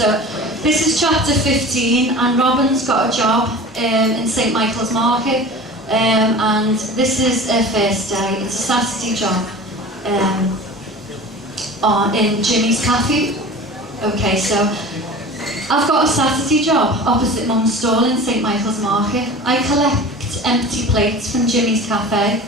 So this is chapter 15, and Robin's got a job in St Michael's Market, and this is her first day. It's a Saturday job in Jimmy's Cafe. Okay, so I've got a Saturday job opposite Mum's stall in St Michael's Market. I collect empty plates from Jimmy's Cafe.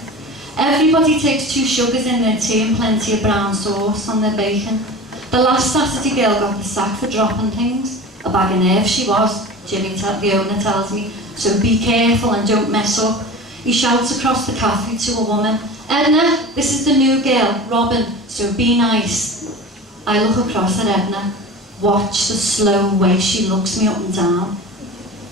Everybody takes 2 sugars in their tea and plenty of brown sauce on their bacon. The last Saturday girl got the sack for dropping things. A bag of nerves she was, the owner tells me, so be careful and don't mess up. He shouts across the cafe to a woman, Edna, this is the new girl, Robin, so be nice. I look across at Edna, watch the slow way she looks me up and down.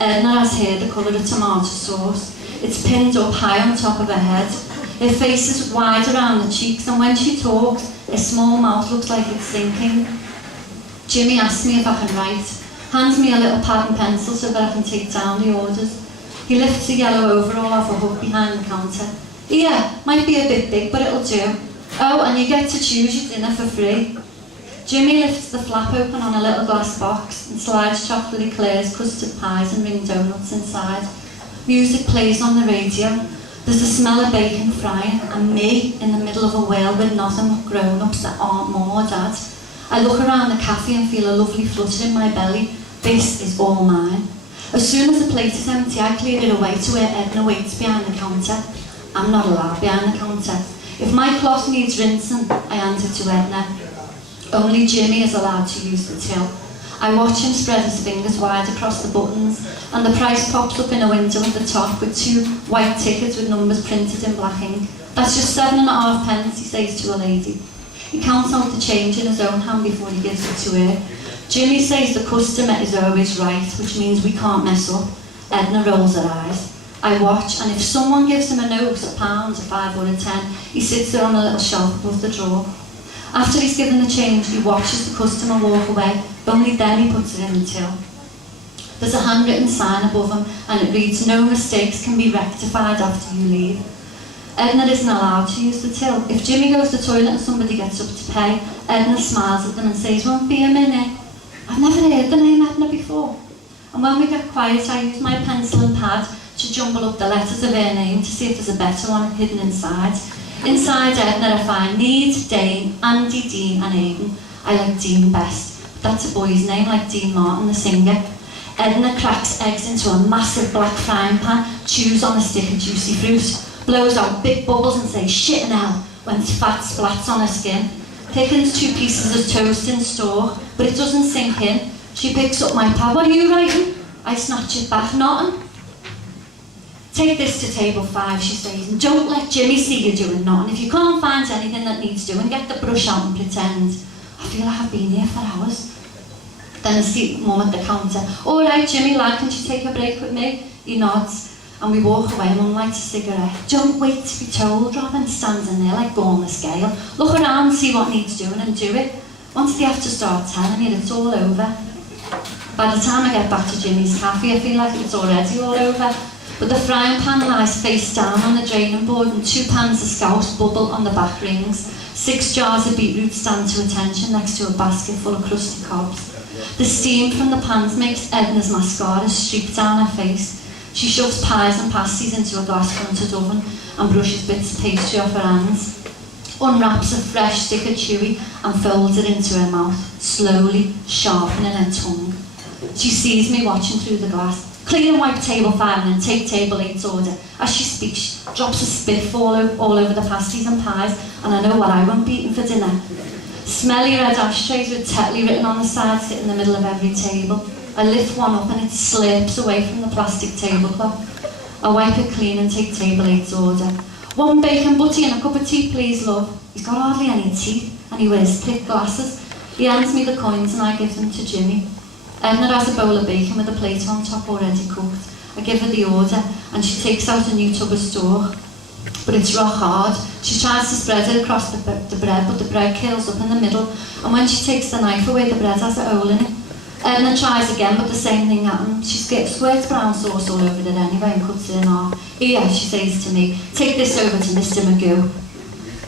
Edna has hair the colour of tomato sauce. It's pinned up high on top of her head. Her face is wide around the cheeks, and when she talks, her small mouth looks like it's sinking. Jimmy asks me if I can write, hands me a little pad and pencil so that I can take down the orders. He lifts a yellow overall off a hook behind the counter. Here, might be a bit big, but it'll do. Oh, and you get to choose your dinner for free. Jimmy lifts the flap open on a little glass box and slides chocolate eclairs, custard pies and ring donuts inside. Music plays on the radio. There's the smell of bacon frying and me in the middle of a world with nothing but grown-ups that aren't Mum or Dad. I look around the cafe and feel a lovely flutter in my belly. This is all mine. As soon as the plate is empty, I clear it away to where Edna waits behind the counter. I'm not allowed behind the counter. If my cloth needs rinsing, I hand it to Edna. Only Jimmy is allowed to use the till. I watch him spread his fingers wide across the buttons, and the price pops up in a window at the top with 2 white tickets with numbers printed in black ink. That's just 7.5 pence, he says to a lady. He counts out the change in his own hand before he gives it to her. Jimmy says the customer is always right, which means we can't mess up. Edna rolls her eyes. I watch, and if someone gives him a note, a pound, a 5 or a 10, he sits there on a little shelf above the drawer. After he's given the change, he watches the customer walk away, only then he puts it in the till. There's a handwritten sign above him, and it reads, no mistakes can be rectified after you leave. Edna isn't allowed to use the till. If Jimmy goes to the toilet and somebody gets up to pay, Edna smiles at them and says, won't be a minute. I've never heard the name Edna before. And when we get quiet, I use my pencil and pad to jumble up the letters of her name to see if there's a better one hidden inside. Inside Edna I find Need, Dane, Andy, Dean and Aidan. I like Dean best. That's a boy's name, like Dean Martin, the singer. Edna cracks eggs into a massive black frying pan, chews on a stick of juicy fruit, blows out big bubbles and says shit and hell when fat splats on her skin. Thickens 2 pieces of toast in store, but it doesn't sink in. She picks up my pad. What are you writing? I snatch it back. Nothing. Take this to table 5, she says, and don't let Jimmy see you doing nothing. If you can't find anything that needs doing, get the brush out and pretend. I feel like I've been here for hours. Then I see Mum at the counter. All right, Jimmy, lad, can you take a break with me? He nods, and we walk away. Mum lights a cigarette. Don't wait to be told. Robin stands in there like on the scale. Look around, see what needs doing, and do it. Once they have to start telling you, it's all over. By the time I get back to Jimmy's Cafe, I feel like it's already all over. But the frying pan lies face down on the draining board, and 2 pans of scouse bubble on the back rings. 6 jars of beetroot stand to attention next to a basket full of crusty cobs. The steam from the pans makes Edna's mascara streak down her face. She shoves pies and pasties into a glass-fronted oven and brushes bits of pastry off her hands. Unwraps a fresh stick of chewy and folds it into her mouth, slowly sharpening her tongue. She sees me watching through the glass. Clean and wipe table 5 and then take table 8's order. As she speaks, she drops a spiff all over the pasties and pies, and I know what I won't be eating for dinner. Smelly red ashtrays with Tetley written on the side sit in the middle of every table. I lift one up and it slurps away from the plastic tablecloth. I wipe it clean and take table 8's order. 1 bacon butty and a cup of tea, please, love. He's got hardly any teeth, and he wears thick glasses. He hands me the coins and I give them to Jimmy. Edna has a bowl of bacon with a plate on top already cooked. I give her the order and she takes out a new tub of stock. But it's rock hard. She tries to spread it across the bread, but the bread curls up in the middle, and when she takes the knife away, the bread has a hole in it. Edna tries again, but the same thing happens. She squirts brown sauce all over it anyway and cuts it in half. Here, she says to me, take this over to Mr. Magoo.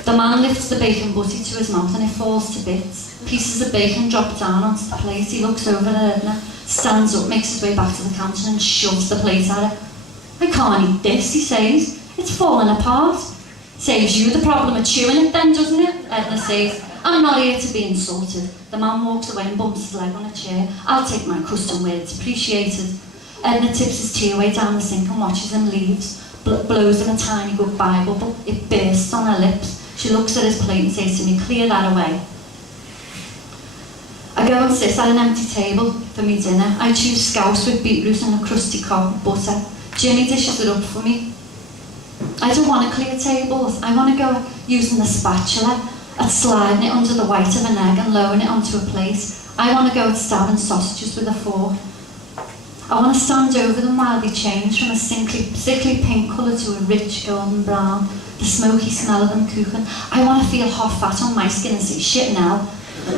The man lifts the bacon butty to his mouth and it falls to bits. Pieces of bacon drop down onto the plate. He looks over at Edna, stands up, makes his way back to the counter and shoves the plate at her. "I can't eat this," he says. "It's falling apart." "Saves you the problem of chewing it then, doesn't it?" Edna says. "I'm not here to be insulted." The man walks away and bumps his leg on a chair. "I'll take my custom where it's appreciated." Edna tips his tea away down the sink and watches him leaves. Blows him a tiny goodbye bubble. It bursts on her lips. She looks at his plate and says to me, "Clear that away." I go and sit at an empty table for me dinner. I choose scouse with beetroot and a crusty cob of butter. Jimmy dishes it up for me. I don't want to clear tables. I want to go using the spatula, at sliding it under the white of an egg and lowering it onto a plate. I want to go at stabbing sausages with a fork. I want to stand over them while they change from a sickly pink colour to a rich golden brown, the smoky smell of them cooking. I want to feel hot fat on my skin and say, "Shit now."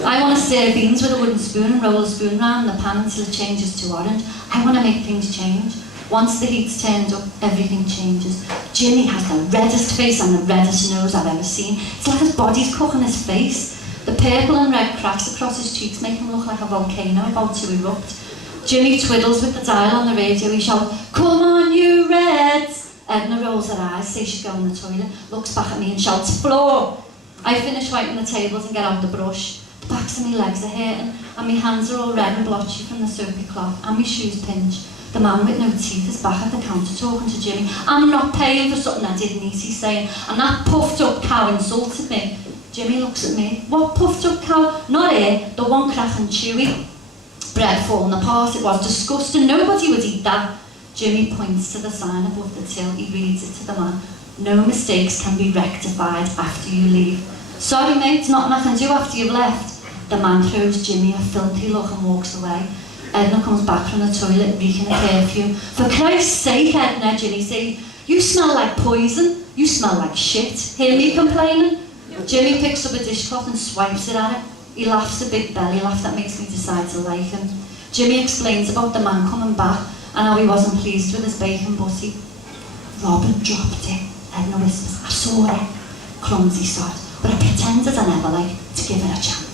I want to stir beans with a wooden spoon and roll a spoon round the pan until it changes to orange. I want to make things change. Once the heat's turned up, everything changes. Jimmy has the reddest face and the reddest nose I've ever seen. It's like his body's cooking his face. The purple and red cracks across his cheeks make him look like a volcano about to erupt. Jimmy twiddles with the dial on the radio. He shouts, "Come on, you Reds!" Edna rolls her eyes, says she's going to the toilet, looks back at me and shouts, "Floor!" I finish wiping the tables and get out the brush. The backs of my legs are hurting, and my hands are all red and blotchy from the soapy cloth, and my shoes pinch. The man with no teeth is back at the counter talking to Jimmy. "I'm not paying for something I didn't eat," he's saying, "and that puffed up cow insulted me." Jimmy looks at me. "What puffed up cow?" "Not here, the one cracking chewy. Bread falling apart, it was disgusting, nobody would eat that." Jimmy points to the sign above the till. He reads it to the man. "No mistakes can be rectified after you leave." "Sorry mate, nothing I can do after you've left." The man throws Jimmy a filthy look and walks away. Edna comes back from the toilet reeking of perfume. "For Christ's sake, Edna," Jimmy says, "you smell like poison. You smell like shit. Hear me complaining?" Jimmy picks up a dishcloth and swipes it at her. He laughs a big belly laugh that makes me decide to like him. Jimmy explains about the man coming back and how he wasn't pleased with his bacon butty. "Robin dropped it," Edna whispers. "I saw it." Clumsy sod, but I pretended I never like to give it a chance.